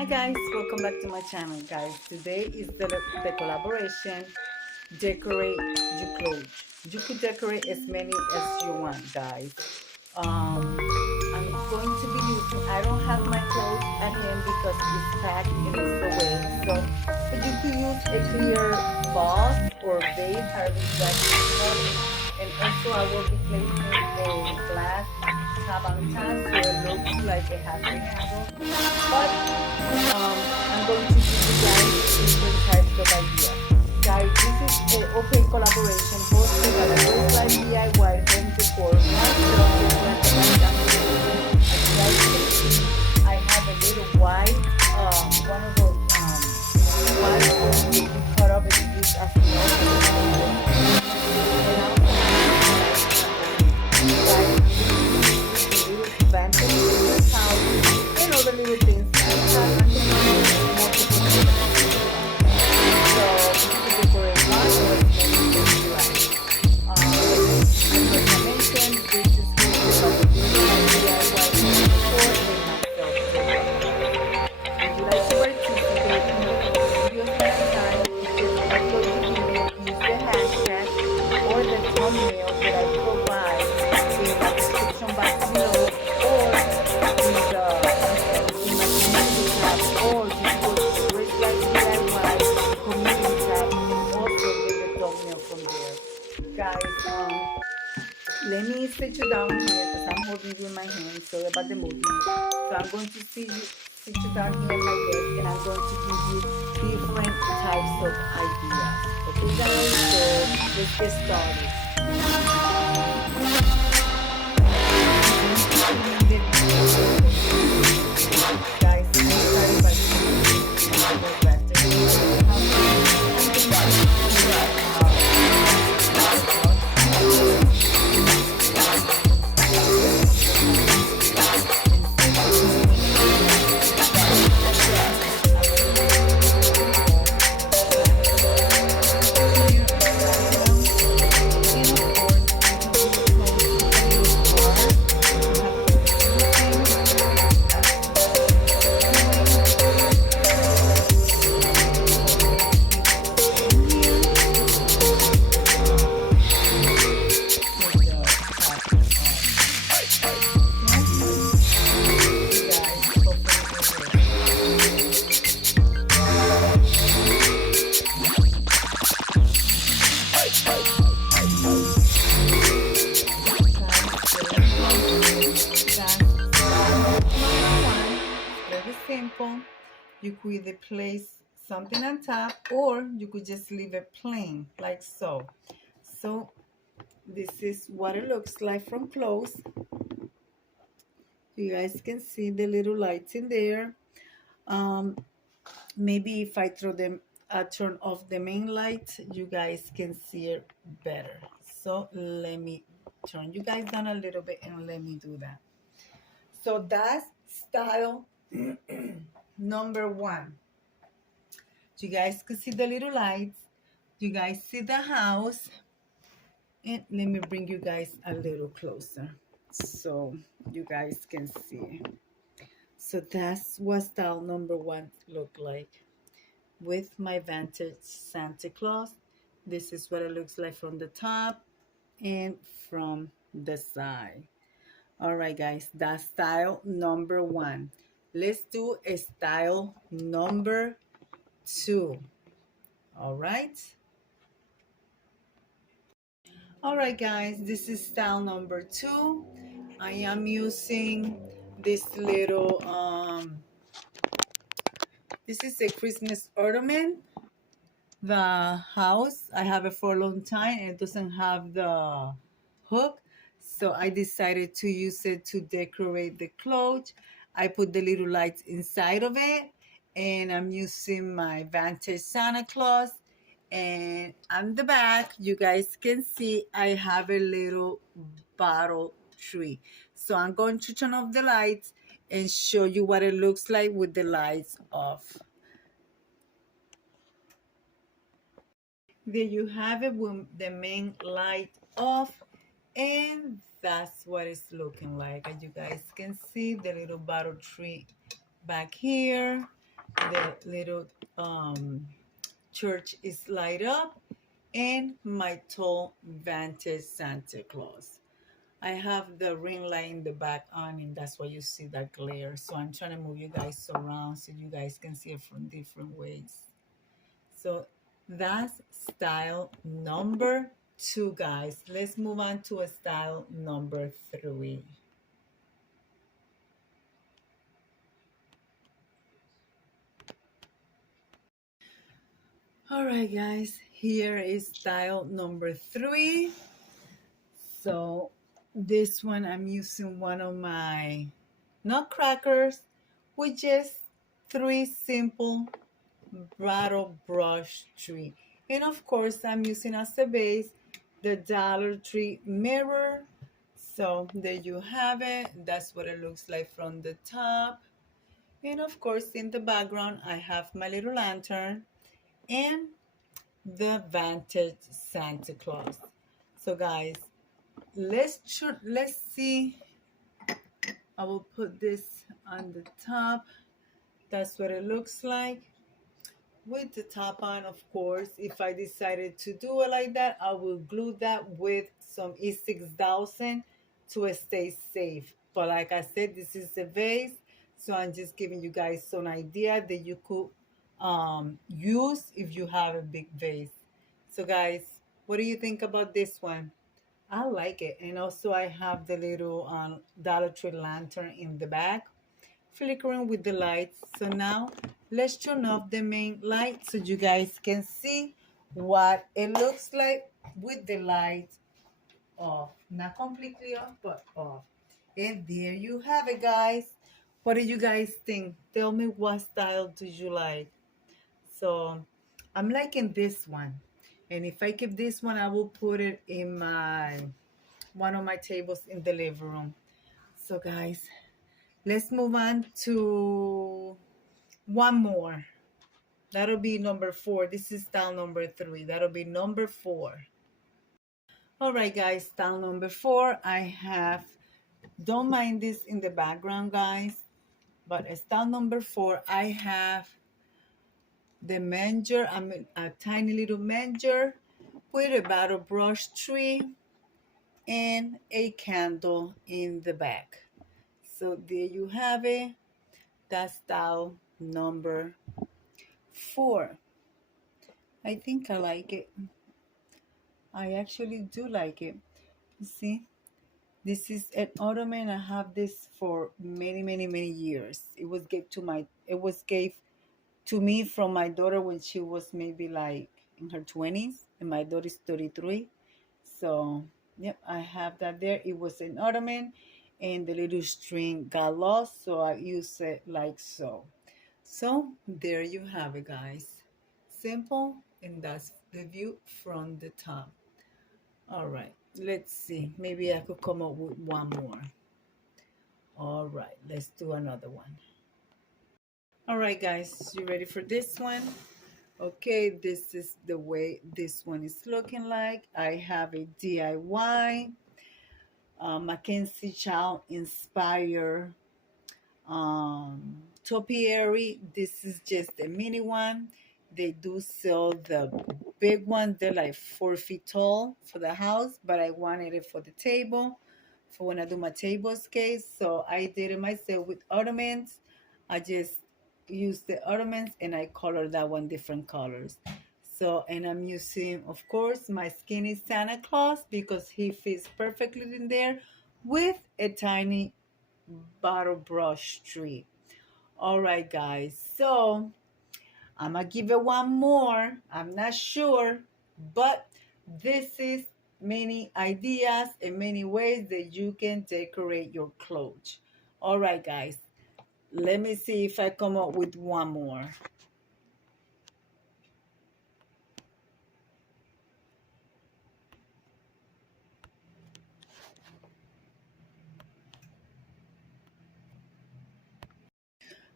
Hi guys, welcome back to my channel guys. Today is the collaboration decorate your clothes. You could decorate as many as you want guys. I'm going to be using, I don't have my clothes at hand because it's packed and it's away. So but you could use a clear vase or vase, however you guys can call it. And also I will be placing a glass Cabassa so it looks like it has a handle. But I'm going to give you guys different types of ideas. Guys, this is an open collaboration hosted by the First Life DIY Home Decor. Myself, Deborah, as you guys can see, I have a little white, one of those white ones that you cut up and use as a nail for the table. And also, guys, I'm going to use the little vantage in this house and other little things. I can use multiple things. So you can decorate one or as many as you like. As I mentioned, this is hosted by the DIY Store and myself, Deborah. If you like to participate in the videos anytime, just upload the video, use the hashtag or the thumbnail that I provide in the description box below or in my community tab, or you can go to the Great Life DIY community tab and also get the thumbnail from there. Guys, let me sit you down here because I'm holding you in my hand. Sorry about the movement. So I'm going to sit you down here at my desk and I'm going to give you different types of ideas. Okay guys, so let's get started. Guys, I started by simple. You could either place something on top or you could just leave it plain like so. So this is what it looks like from close. You guys can see the little lights in there. Maybe if I turn off the main light, you guys can see it better. So let me turn you guys down a little bit and let me do that. So that's style number one. You guys can see the little lights. You guys see the house. And let me bring you guys a little closer so you guys can see. So that's what style number one look like with my vintage Santa Claus. This is what it looks like from the top and from the side. All right, guys, that's style number one. Let's do a style number two. All right. All right, guys, this is style number two. I am using this little, this is a Christmas ornament. The house, I have it for a long time and it doesn't have the hook. So I decided to use it to decorate the clothes. I put the little lights inside of it and I'm using my vintage Santa Claus. And on the back, you guys can see I have a little bottle tree. So I'm going to turn off the lights and show you what it looks like with the lights off. There you have it with the main light off, and that's what it's looking like. As you guys can see, the little bottle tree back here. The little church is light up, and my tall vantage Santa Claus. I have the ring light in the back on, and that's why you see that glare. So I'm trying to move you guys around so you guys can see it from different ways. So that's style number 2, guys. Let's move on to a style number 3. All right, guys, here is style number 3. So this one, I'm using one of my nutcrackers with just 3 simple brattle brush tree. And of course, I'm using as a base the Dollar Tree mirror. So there you have it. That's what it looks like from the top. And of course, in the background, I have my little lantern and the Vantage Santa Claus. So guys, let's see. I will put this on the top. That's what it looks like with the top on. Of course, if I decided to do it like that, I will glue that with some E6000 to stay safe. But like I said, this is a vase, so I'm just giving you guys some idea that you could use if you have a big vase. So guys, what do you think about this one? I like it. And also I have the little Dollar Tree lantern in the back flickering with the lights. So now let's turn off the main light so you guys can see what it looks like with the light off. Not completely off, but off. And there you have it, guys. What do you guys think? Tell me, what style do you like? So I'm liking this one. And if I keep this one, I will put it in my one of my tables in the living room. So guys, let's move on to one more. That'll be number 4. This is style number 3. That'll be number 4. All right, guys, style number 4. I have, don't mind this in the background, guys, but style number 4, I have the manger. I'm a tiny little manger with a bottle brush tree and a candle in the back. So there you have it. That's style number 4. I think I like it. I actually do like it. You see, this is an ottoman. I have this for many years. It was gave to me from my daughter when she was maybe like in her 20s, and my daughter is 33. So yep, I have that there. It was an ottoman, and the little string got lost, so I use it like so. So there you have it, guys. Simple, and that's the view from the top. All right, let's see. Maybe I could come up with one more. All right, let's do another one. All right, guys, you ready for this one? Okay, this is the way this one is looking like. I have a DIY Mackenzie Child inspired topiary. This is just a mini one. They do sell the big ones. They're like 4 feet tall for the house, but I wanted it for the table, for when I do my tablescapes. So I did it myself with ornaments. I just used the ornaments and I colored that one different colors. So, and I'm using, of course, my skinny Santa Claus because he fits perfectly in there with a tiny bottle brush tree. All right, guys. So I'm gonna give it one more. I'm not sure, but this is many ideas and many ways that you can decorate your clothes. All right, guys. Let me see if I come up with one more.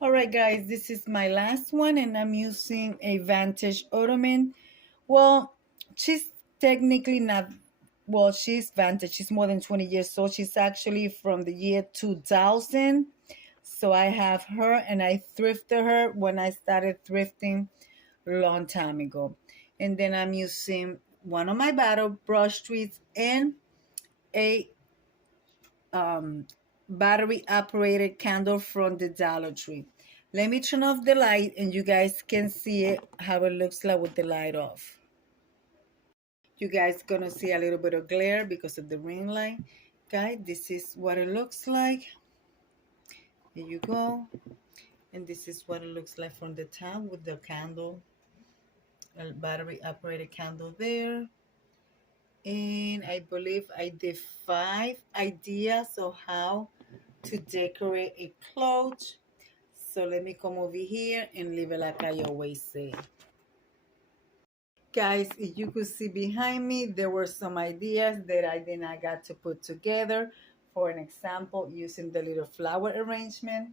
All right, guys, this is my last one, and I'm using a Vantage ottoman. Well, she's technically not, well, she's Vantage. She's more than 20 years old. She's actually from the year 2000. So I have her, and I thrifted her when I started thrifting a long time ago. And then I'm using one of my battle brush treats and a um, battery operated candle from the Dollar Tree. Let me turn off the light and you guys can see it how it looks like with the light off. You guys gonna see a little bit of glare because of the ring light. Guys, this is what it looks like. Here you go. And this is what it looks like from the top with the candle, a battery operated candle there. And I believe I did 5 ideas of how to decorate a cloche. So let me come over here and leave it like I always say. Guys, if you could see behind me, there were some ideas that I then I got to put together. For an example, using the little flower arrangement,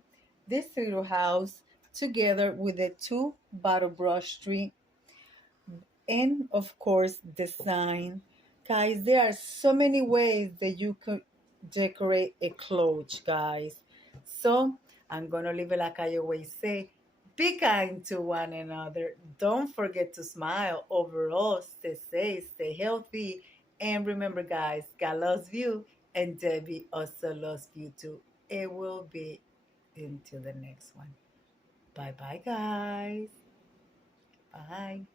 this little house together with the 2 bottle brush tree, and of course design. Guys, there are so many ways that you could decorate a cloche, guys. So I'm gonna leave it like I always say, be kind to one another. Don't forget to smile. Overall, stay safe, stay healthy, and remember, guys, God loves you, and Debbie also loves you too. It will be until the next one. Bye bye, guys. Bye.